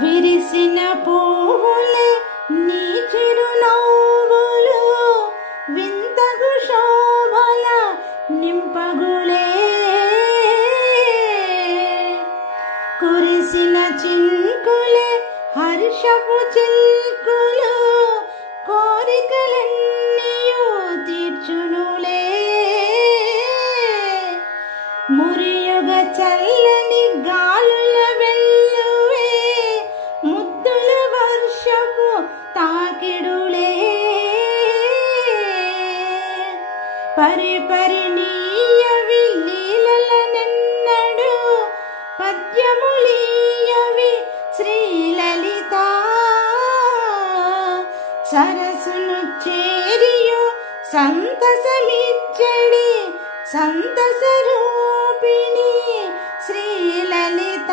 విరిసిన పువ్వులే నీ చిరునవ్వులు వింతగు శోభల నింపగులే కురిసిన చినుకులే హర్షపు చిల్కులు కోరికలన్నీయు తీర్చునులే మురియుగ చల్లని గాలుల వెల్లువే ముద్దుల వర్షపు తాకిడులే పరిపరిణీయవి లీలలనెన్నడు పద్యములీయవి శ్రీలలిత సరసును చేరియు సంతసమిచ్చడి సంతసరూపిణి శ్రీలలిత.